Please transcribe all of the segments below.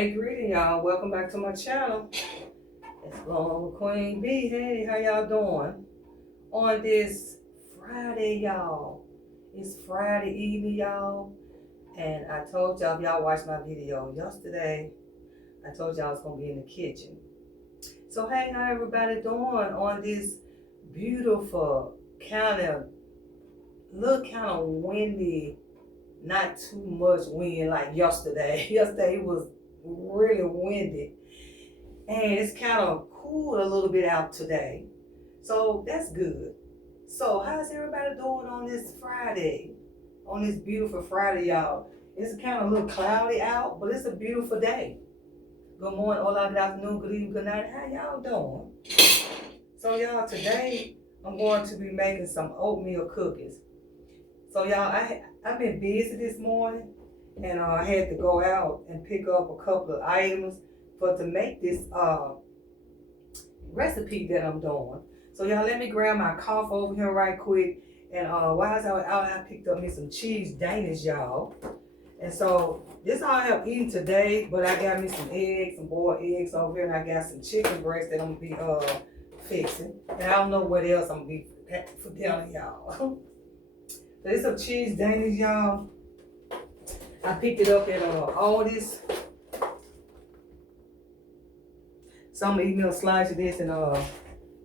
Hey, greeting y'all. Welcome back to my channel. It's Blowing with Queen B. Hey, how y'all doing? On this Friday, y'all. It's Friday evening, y'all. And I told y'all, if y'all watched my video yesterday, I told y'all I was going to be in the kitchen. So, hey, how everybody doing on this beautiful, kind of windy, not too much wind like yesterday. Yesterday it was really windy. And it's kind of cool a little bit out today. So that's good. So how's everybody doing on this Friday? On this beautiful Friday, y'all. It's kind of a little cloudy out, but it's a beautiful day. Good morning, hola, good afternoon, good evening, good night. How y'all doing? So y'all, today I'm going to be making some oatmeal cookies. So y'all, I've been busy this morning, and I had to go out and pick up a couple of items to make this recipe that I'm doing. So y'all, let me grab my coffee over here right quick. And while I was out, I picked up me some cheese Danish, y'all. And so this all I have eaten today, but I got me some eggs, some boiled eggs over here, and I got some chicken breast that I'm gonna be fixing. And I don't know what else I'm gonna be for dinner, y'all. So this some cheese Danish, y'all. I picked it up at Aldi's. So I'm gonna eat me a slice of this and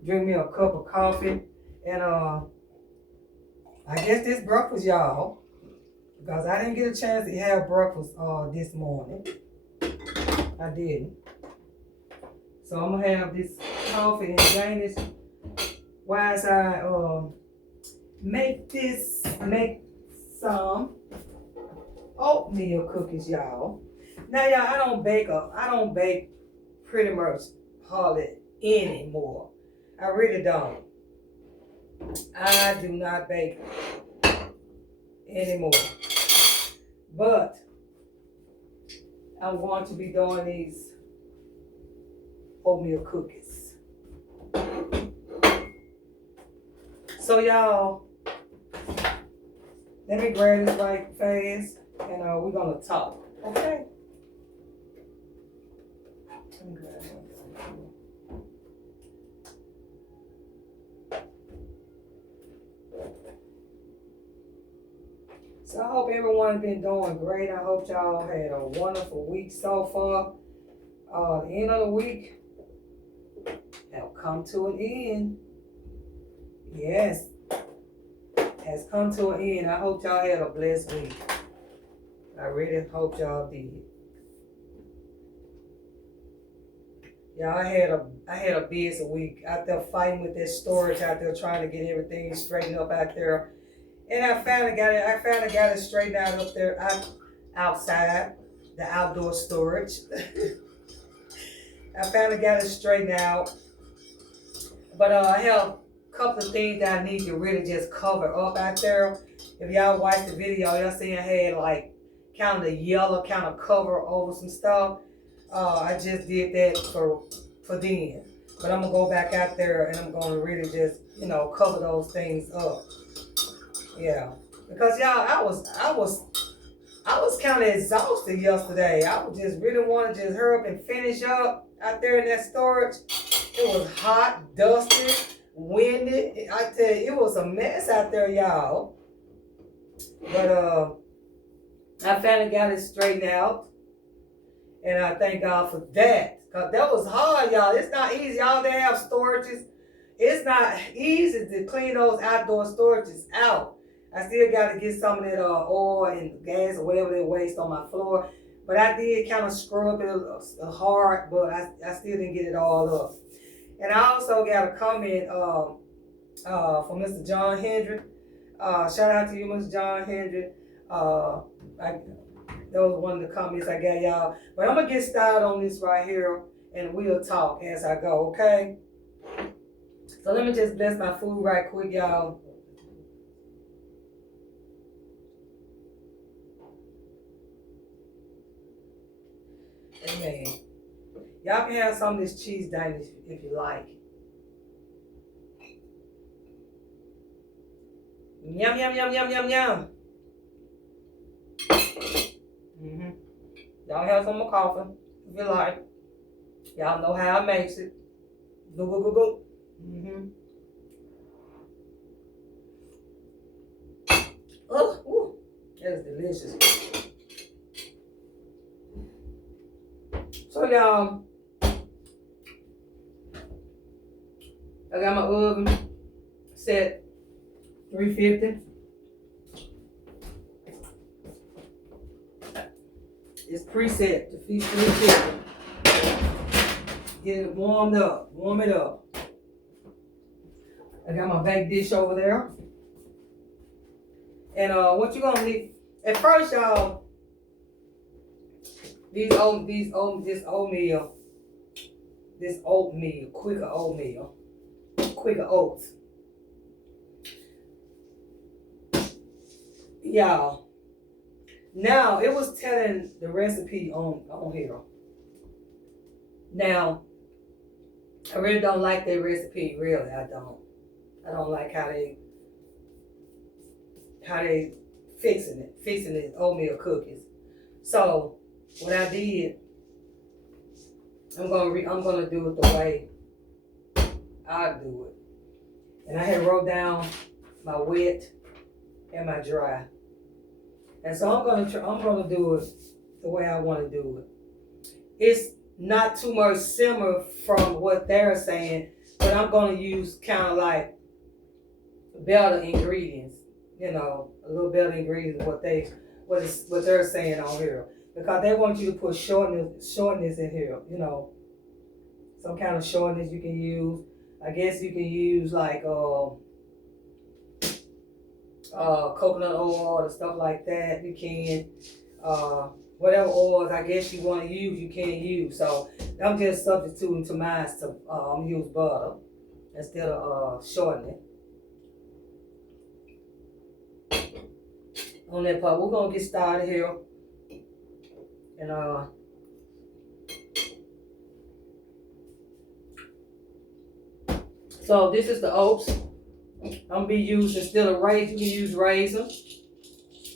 drink me a cup of coffee. And I guess this breakfast, y'all, because I didn't get a chance to have breakfast this morning. I didn't. So I'm gonna have this coffee and Danish while I make some oatmeal cookies, y'all. Now, y'all, I don't bake pretty much hardly anymore. I really don't. I do not bake anymore. But I'm going to be doing these oatmeal cookies. So y'all, let me grab this right fast, and we're gonna talk. Okay? Let me grab one. So I hope everyone's been doing great. I hope y'all had a wonderful week so far. The end of the week have come to an end. Yes, has come to an end. I hope y'all had a blessed week. I really hope y'all did. Yeah, I had a busy week out there fighting with this storage out there, trying to get everything straightened up out there. And I finally got it straightened out up there outside the outdoor storage. I finally got it straightened out. But I have a couple of things that I need to really just cover up out there. If y'all watched the video, y'all seen I had like kind of the yellow kind of cover over some stuff. I just did that for then. But I'm gonna go back out there and I'm gonna really just, cover those things up. Yeah. Because y'all, I was kind of exhausted yesterday. I was just really want to just hurry up and finish up out there in that storage. It was hot, dusty, windy. I tell you, it was a mess out there, y'all. But I finally got it straightened out. And I thank God for that. Because that was hard, y'all. It's not easy. Y'all that have storages, it's not easy to clean those outdoor storages out. I still got to get some of that oil and gas or whatever they waste on my floor. But I did kind of scrub it hard, but I still didn't get it all up. And I also got a comment from Mr. John Hendrick. Shout out to you, Mr. John Hendrick. That was one of the comments I got, y'all. But I'm going to get started on this right here, and we'll talk as I go, okay? So let me just bless my food right quick, y'all. Amen. Y'all can have some of this cheese Danish if you like. Yum, yum, yum, yum, yum, yum. Y'all have some more coffee. if you like. Y'all know how I makes it. Go, go, go, go. Mm-hmm. Oh, ooh, that is delicious. So y'all, I got my oven set 350. It's preset to 350. Get it warmed up, warm it up. I got my baked dish over there. And what you gonna need at first, y'all, this oatmeal, quicker oats. Y'all, now it was telling the recipe on here. Now, I really don't like their recipe, really, I don't. I don't like how they fixing it, oatmeal cookies. So what I did, I'm gonna do it the way I do it. And I had wrote down my wet and my dry. And so I'm gonna do it the way I want to do it. It's not too much simmer from what they're saying, but I'm gonna use kind of like better ingredients. You know, a little better ingredients what they're saying on here, because they want you to put shortness in here. You know, some kind of shortness you can use. I guess you can use like coconut oil or stuff like that. You can whatever oils I guess you want to use, you can use. So I'm just substituting to mine to use butter instead of shortening. On that part, we're gonna get started here, and so this is the oats. I'm gonna be using, instead of raisin, you can use raisin.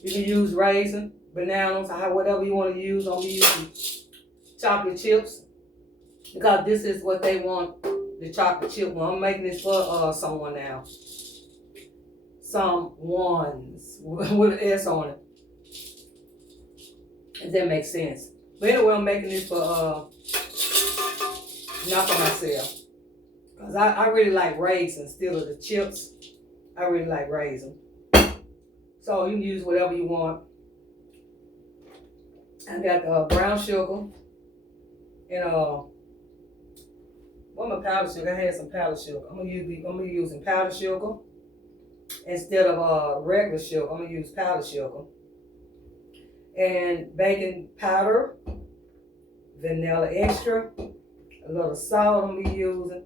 You can use raisin, bananas, whatever you want to use. I'm using chocolate chips because this is what they want, the chocolate chip one. I'm making this for someone now. Some ones with an S on it. If that makes sense. But anyway, I'm making this for not for myself. Because I really like raisins instead of the chips. I really like raisin. So you can use whatever you want. I got the brown sugar and what my powdered sugar. I had some powdered sugar. I'm gonna be using powdered sugar instead of regular sugar. I'm gonna use powdered sugar. And baking powder, vanilla extra, a little salt I'm gonna be using,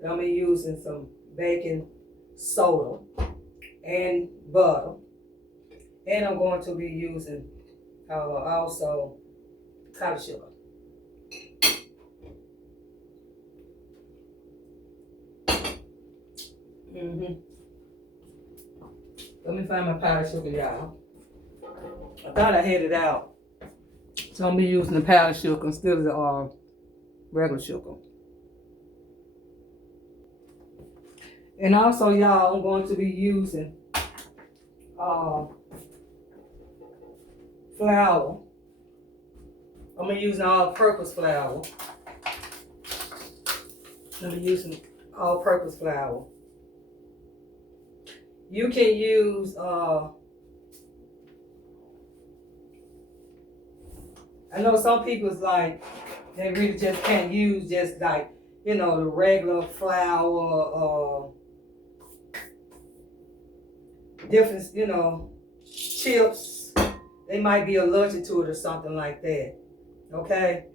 and I'm gonna be using some baking soda and butter. And I'm going to be using also powdered sugar. Let me find my powdered sugar, y'all. I thought I had it out. So I'm gonna be using the powdered sugar instead of the regular sugar. And also, y'all, I'm going to be using flour. I'm gonna use all-purpose flour. I'm using all-purpose flour. You can use I know some people's like, they really just can't use just like, you know, the regular flour, different, you know, chips. They might be allergic to it or something like that. Okay?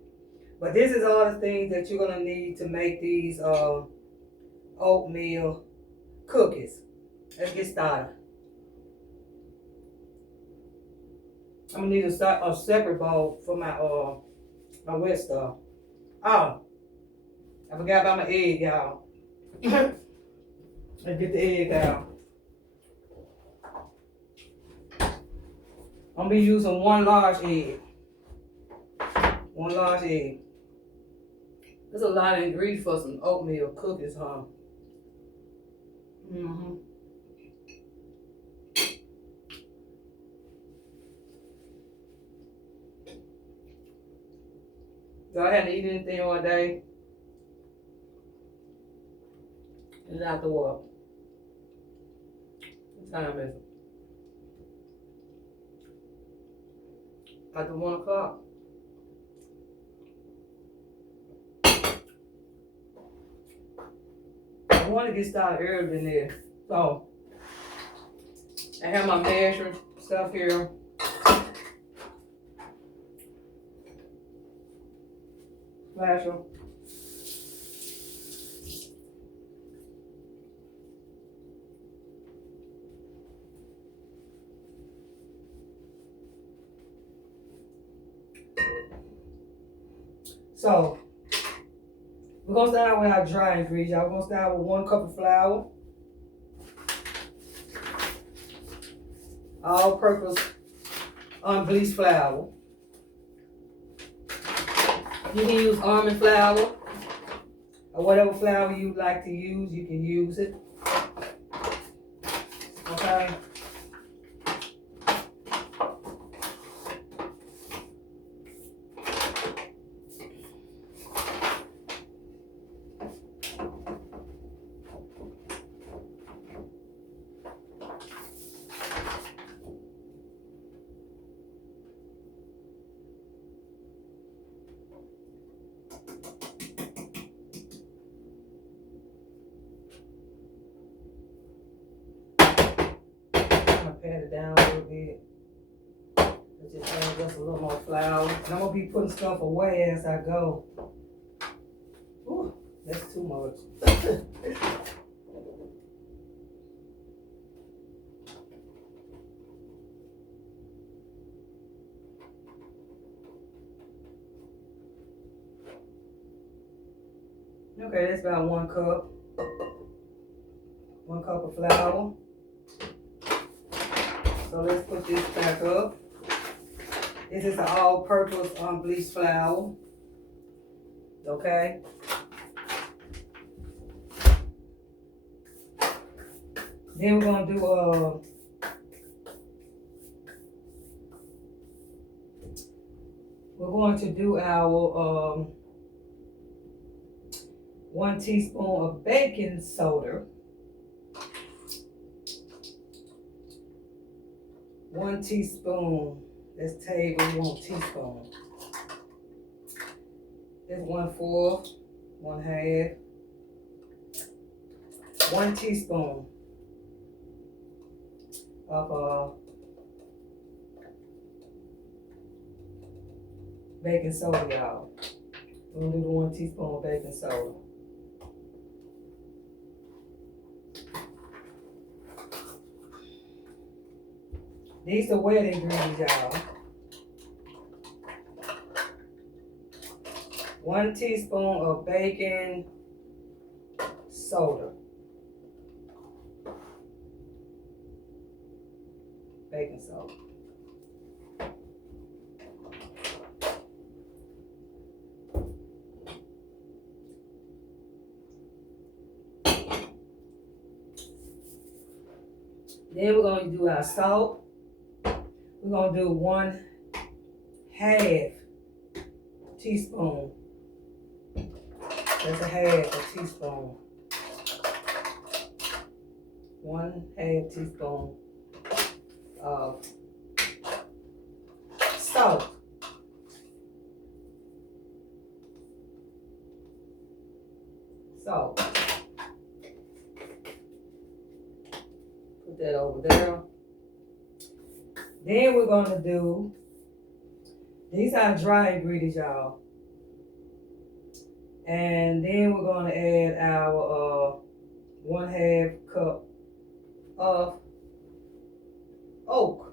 But this is all the things that you're gonna need to make these oatmeal cookies. Let's get started. I'm gonna need a separate bowl for my my wet stuff. Oh, I forgot about my egg, y'all. Let's get the egg out. I'm gonna be using one large egg. One large egg. There's a lot of ingredients for some oatmeal cookies, huh? Mm-hmm. So I hadn't eaten anything all day. It's after what? What time is it? After 1 o'clock. I want to get started early in there. So I have my measuring stuff here. Flasher. So we're gonna start with our dry ingredients. Y'all. We're gonna start with 1 cup of flour, all-purpose unbleached flour. You can use almond flour or whatever flour you like to use. You can use it. Okay. Pat it down a little bit. It just adds just a little more flour. And I'm gonna be putting stuff away as I go. Ooh, that's too much. Okay, that's about 1 cup. 1 cup of flour. So let's put this back up. This is an all-purpose unbleached flour. Okay. Then we're gonna do our 1 teaspoon of baking soda. 1 teaspoon. That's table 1 teaspoon. That's 1/4, 1/2. 1 teaspoon of baking soda, y'all. We're gonna do the 1 teaspoon of baking soda. These are wet ingredients, y'all. 1 teaspoon of baking soda. Baking soda. Then we're going to do our salt. We're going to do 1/2 teaspoon. That's a 1/2 teaspoon. 1/2 teaspoon of salt. Salt. Put that over there. Then we're going to do, these are dry ingredients, y'all. And then we're going to add our 1/2 cup of oat.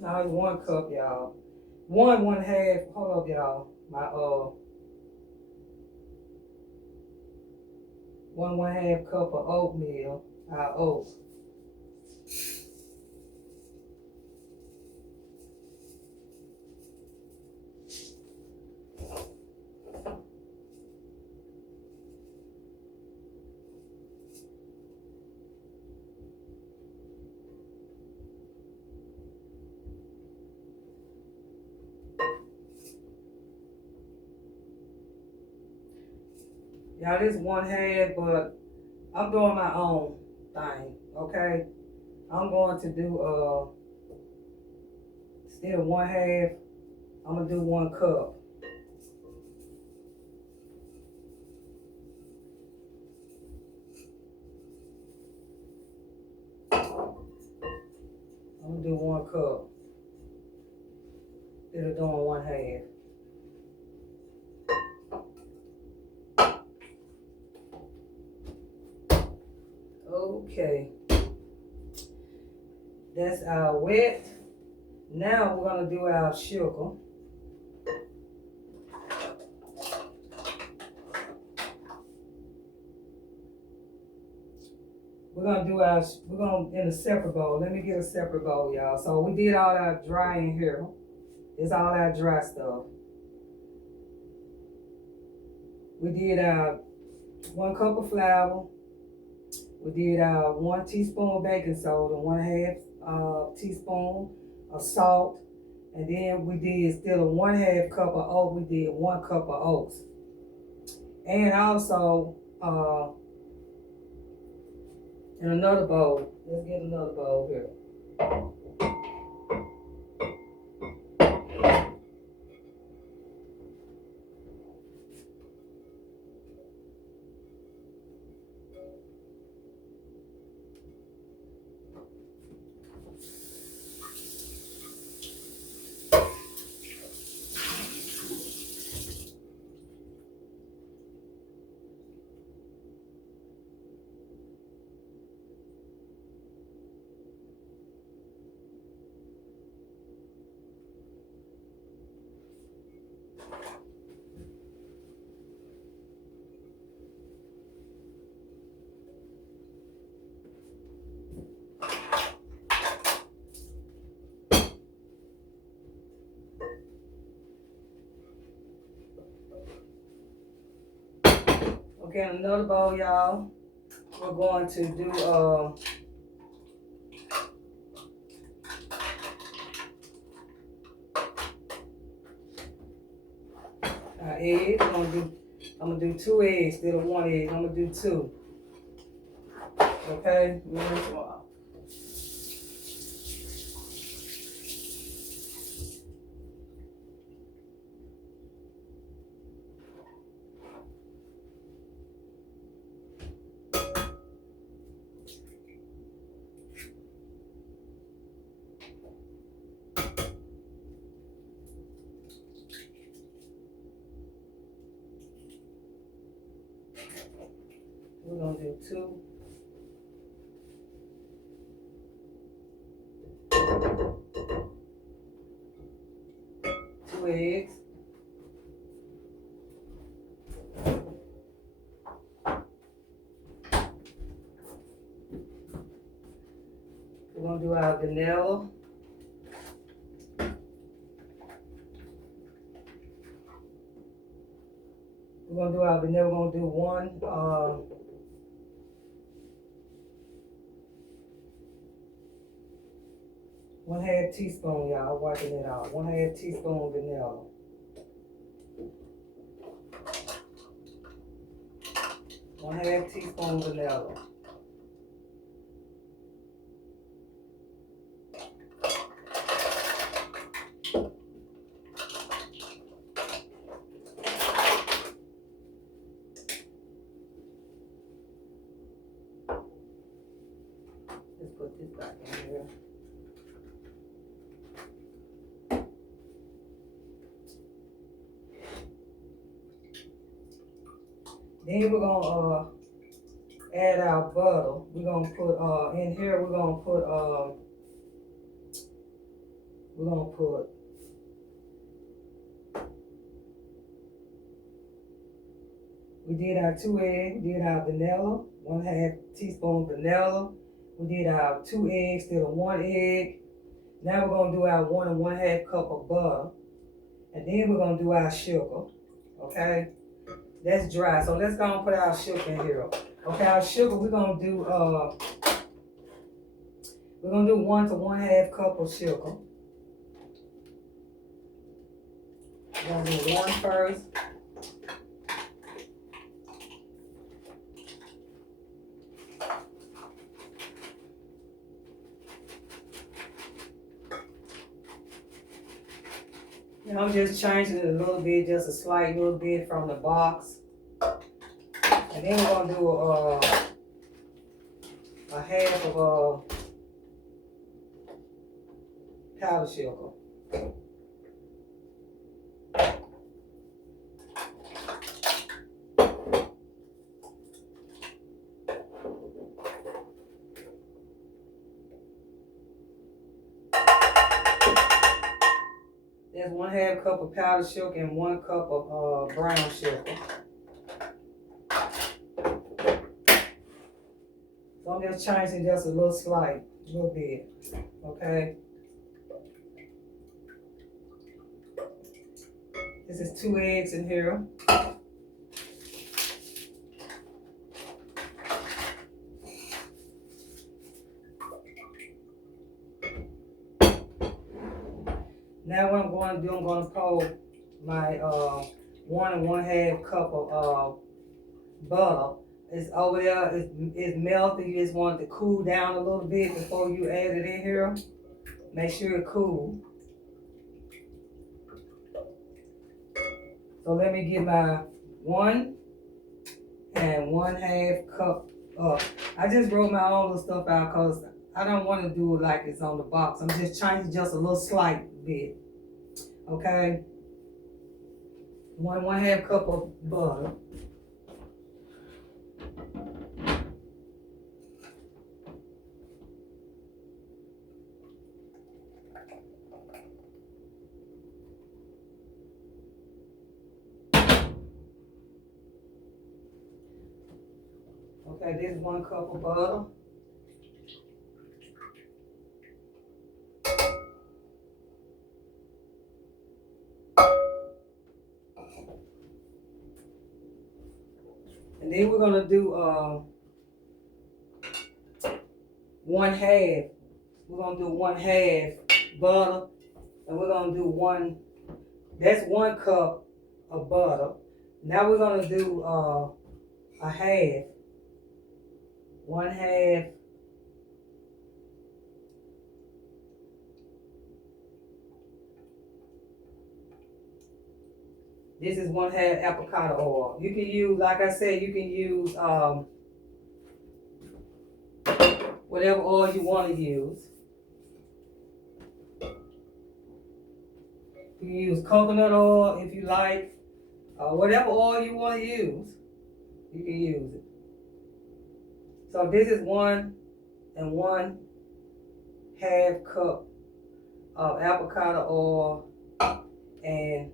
Now it's 1 cup, y'all. One half. Hold up, y'all. My 1 cup of oatmeal. Our oats. Y'all, this 1/2, but I'm doing my own thing. Okay, I'm going to do instead of 1/2, I'm gonna do 1 cup. I'm gonna do 1 cup instead of doing 1/2. Okay, that's our wet. Now we're gonna do our sugar. We're gonna in a separate bowl. Let me get a separate bowl, y'all. So we did all our dry in here. It's all our dry stuff. We did our 1 cup of flour. We did our 1 teaspoon of baking soda, 1/2 teaspoon of salt, and then we did still a 1/2 cup of oats. We did 1 cup of oats, and also in another bowl. Let's get another bowl here. Okay, in another bowl, y'all, we're going to do our eggs. I'm gonna do 2 eggs instead of 1 egg. I'm gonna do 2. Okay, we're gonna do 2. Two eggs. We're gonna do our vanilla. We're gonna do 1/2 teaspoon, y'all. Wiping it out. 1/2 teaspoon vanilla. 1/2 teaspoon vanilla. Let's put this back in here. Then we're gonna add our butter. We're gonna put in here. We're gonna put we're gonna put we did our 2 eggs, we did our vanilla, 1/2 teaspoon vanilla. We did our 2 eggs instead of 1 egg. Now we're gonna do our 1 1/2 cup of butter. And then we're gonna do our sugar. Okay? That's dry. So let's go and put our sugar in here. Okay, our sugar we're gonna do 1 to 1/2 cup of sugar. We're gonna do 1 first. And I'm just changing it a little bit, just a slight little bit from the box. And then we're gonna do a 1/2 of powdered sugar. There's 1/2 cup of powdered sugar and 1 cup of brown sugar. So I'm just changing just a little slight, a little bit, okay? This is 2 eggs in here. Now what I'm going to do, I'm going to pour my 1 1/2 cup of butter. It's over there, it's melted. You just want it to cool down a little bit before you add it in here. Make sure it cool. So let me get my 1 1/2 cup up. I just wrote my own little stuff out because I don't want to do it like it's on the box. I'm just changing just a little slight bit. Okay? 1 1/2 cup of butter. Okay, this is 1 cup of butter. And then we're gonna do 1/2. We're gonna do 1/2 butter, and we're gonna do 1. That's 1 cup of butter. Now we're gonna do a half. 1/2. This is 1/2 avocado oil. You can use, like I said, you can use whatever oil you want to use. You can use coconut oil if you like. Whatever oil you want to use, you can use it. So this is 1 1/2 cup of avocado oil and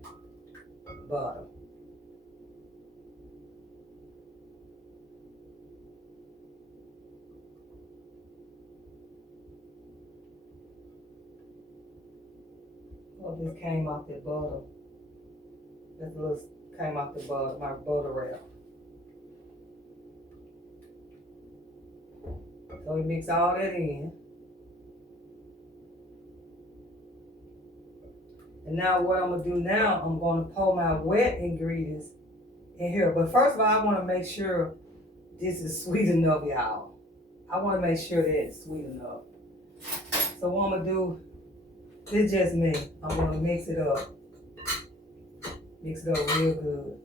butter. Oh, this came off the butter. This little came off the butter, my butter wrap. So we mix all that in. And now what I'm gonna do now, I'm gonna pour my wet ingredients in here. But first of all, I wanna make sure this is sweet enough, y'all. I wanna make sure that it's sweet enough. So what I'm gonna do, this is just me. I'm gonna mix it up. Mix it up real good.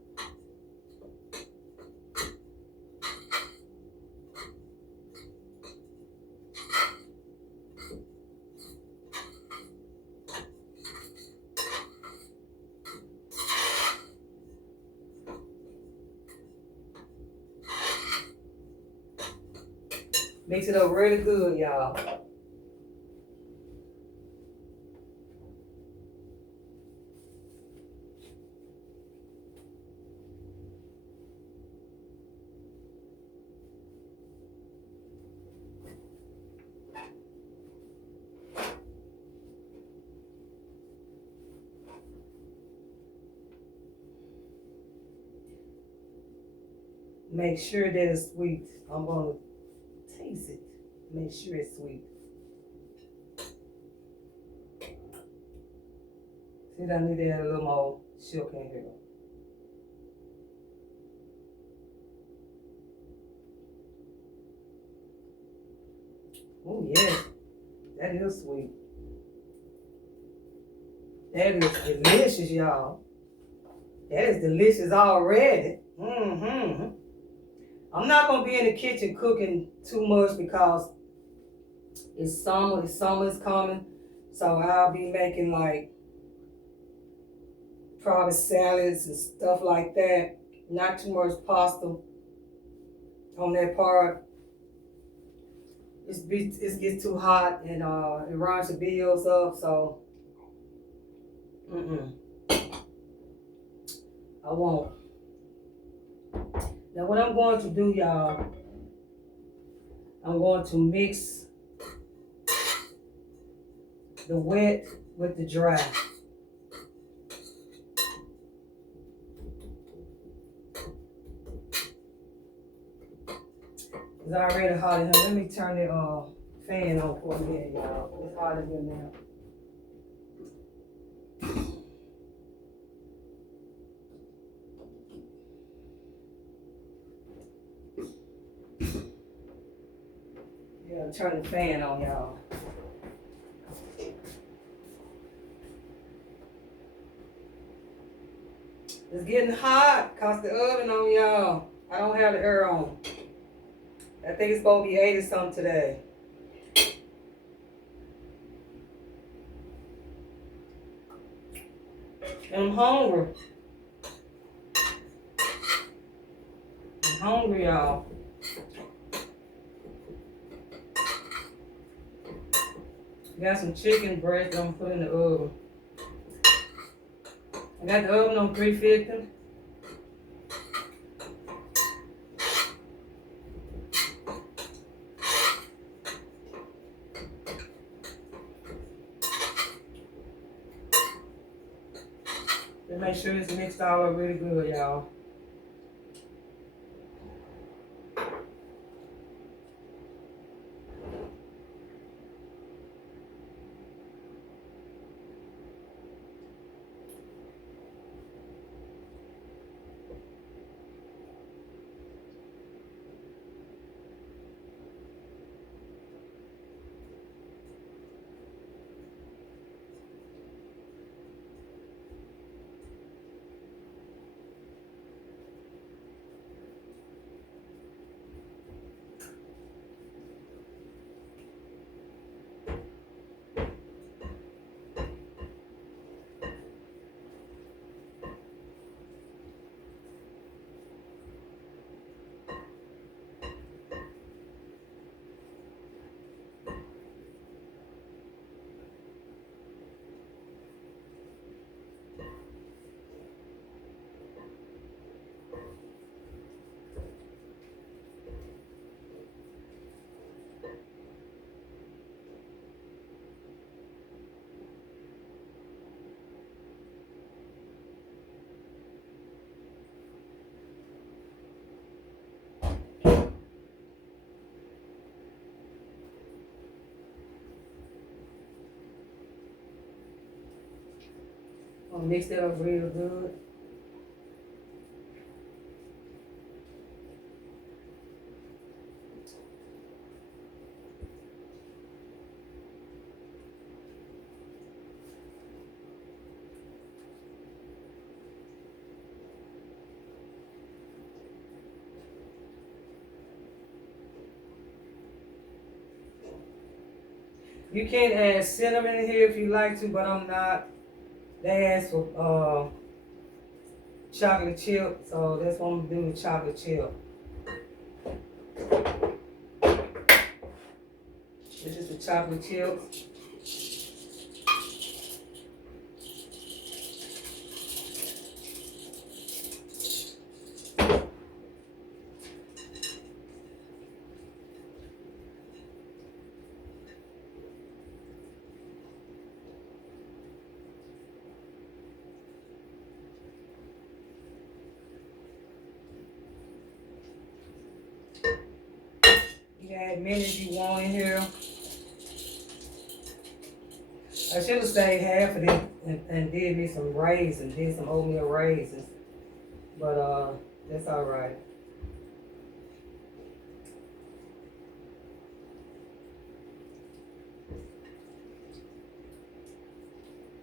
Mix it up really good, y'all. make sure that it's sweet. I'm gonna taste it. Make sure it's sweet. See, I need to add a little more sugar in here. Oh yes, that is sweet. That is delicious, y'all. That is delicious already. I'm not gonna be in the kitchen cooking too much because it's summer. The summer is coming, so I'll be making like probably salads and stuff like that. Not too much pasta on that part. It gets too hot and it runs the bills up. So I won't. Now what I'm going to do, y'all, I'm going to mix the wet with the dry. It's already hot in here. Let me turn the fan on for a minute, y'all. It's hot in here now. Yeah, turn the fan on, y'all. It's getting hot cause the oven on, y'all. I don't have the air on. I think it's supposed to be 80 something today. And I'm hungry. I'm hungry, y'all. Got some chicken breast I'm put in the oven. I got the oven on 350. To make sure it's mixed all up really good, y'all. I'm gonna mix that up real good. You can add cinnamon in here if you like to, but I'm not. They asked for chocolate chip, so that's what I'm gonna do with chocolate chip. This is the chocolate chips. add many if you want in here. I should have saved half of it and did me some raisins, did some oatmeal raisins. But that's all right.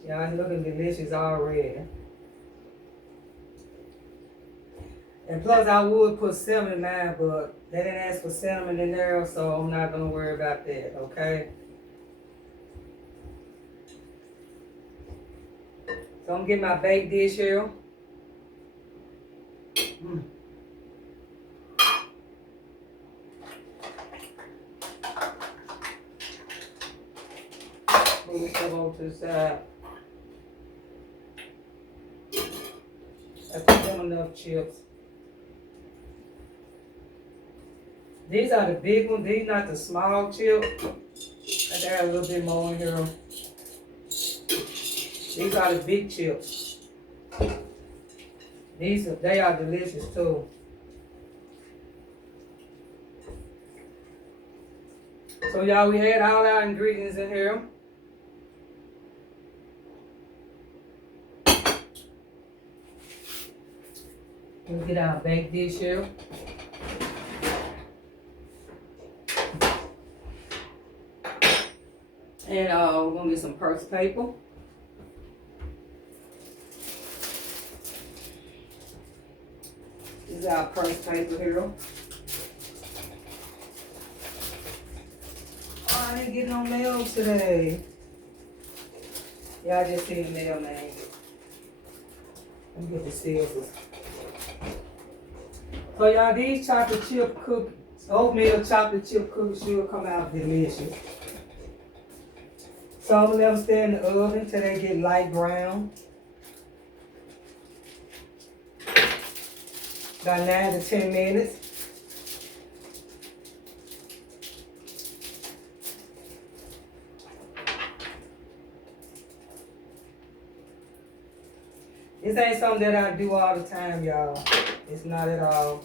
Yeah, it's looking delicious already. And plus, I would put cinnamon in mine, but they didn't ask for cinnamon in there, so I'm not gonna worry about that. Okay. So I'm getting my baked dish here. Move this stuff over to the side. I put them enough chips. These are the big ones. These not the small chips. I got a little bit more in here. These are the big chips. They are delicious too. So y'all, we had all our ingredients in here. We'll get our baked dish here. And we're gonna get some purse paper. This is our purse paper here. Oh, I didn't get no mail today. Y'all just seen the mail, man. Let me get the scissors. So y'all, these chocolate chip cookies, oatmeal chocolate chip cookies should come out delicious. So I'm gonna let them stay in the oven until they get light brown. About 9 to 10 minutes. This ain't something that I do all the time, y'all. It's not at all.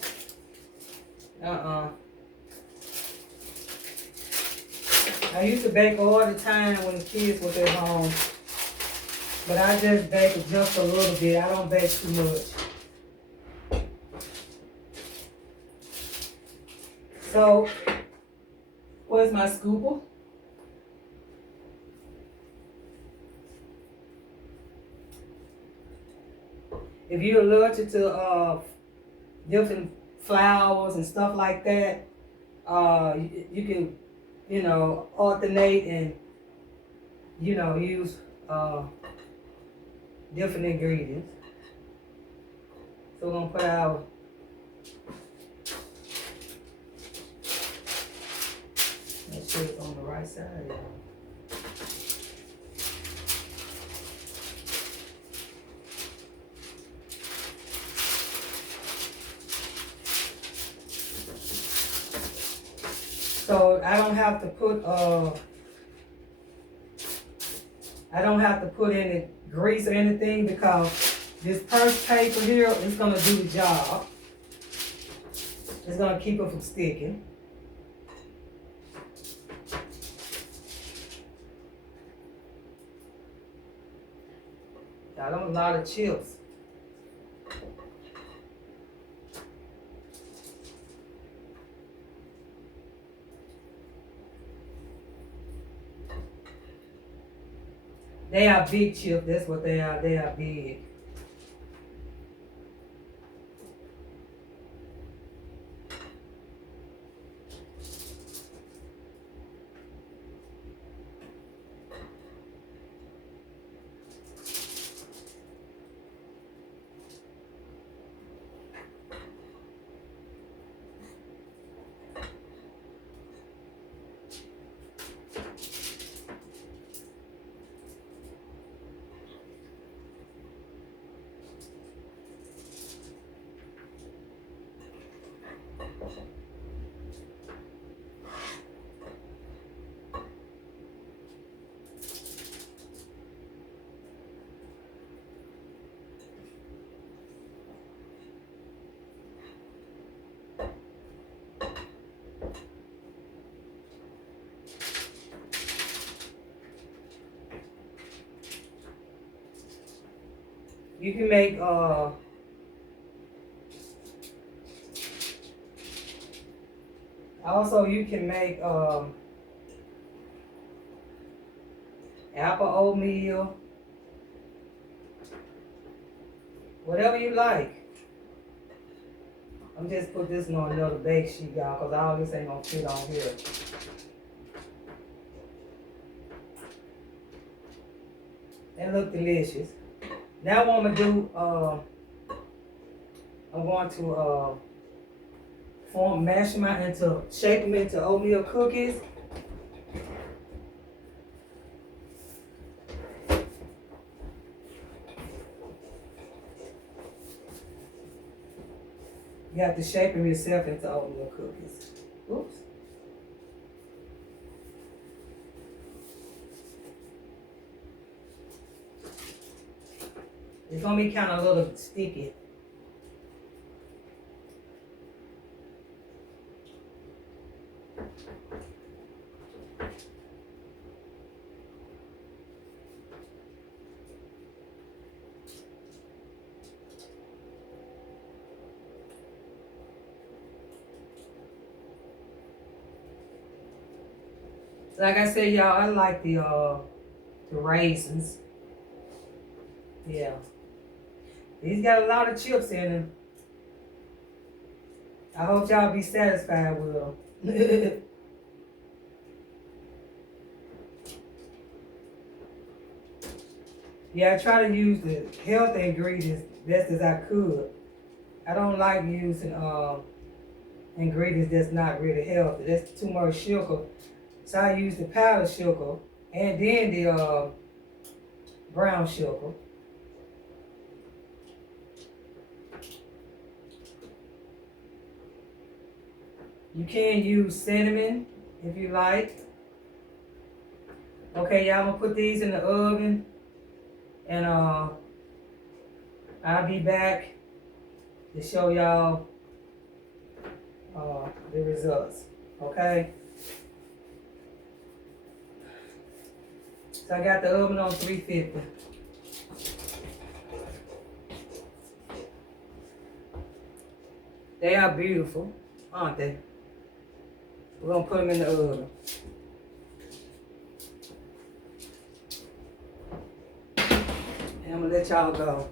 I used to bake all the time when the kids was at home. But I just bake it just a little bit. I don't bake too much. So, where's my scooper? If you're allergic to different flours and stuff like that, you can, alternate and, use different ingredients. So we're gonna put our make sure it's on the right side, y'all. So I don't have to put any grease or anything because this purse paper here is gonna do the job. It's gonna keep it from sticking. Now, that's a lot of chips. They are big chips. That's what they are. They are big. You can make also you can make apple oatmeal, whatever you like. I'm just put this on another bake sheet, y'all, because all this ain't gonna fit on here. That look delicious. Now what I'm gonna do, I'm going to mash them out into, shape them into oatmeal cookies. You have to shape them yourself into oatmeal cookies. Oops. It's gonna be kind of a little sticky. Like I said, y'all, I like the raisins. Yeah. These got a lot of chips in them. I hope y'all be satisfied with them. Yeah, I try to use the healthy ingredients best as I could. I don't like using ingredients that's not really healthy. That's too much sugar. So I use the powdered sugar and then the brown sugar. You can use cinnamon if you like. Okay, y'all, I'm gonna put these in the oven and I'll be back to show y'all the results. Okay? So I got the oven on 350. They are beautiful, aren't they? We're gonna put them in the oven. And I'm gonna let y'all go.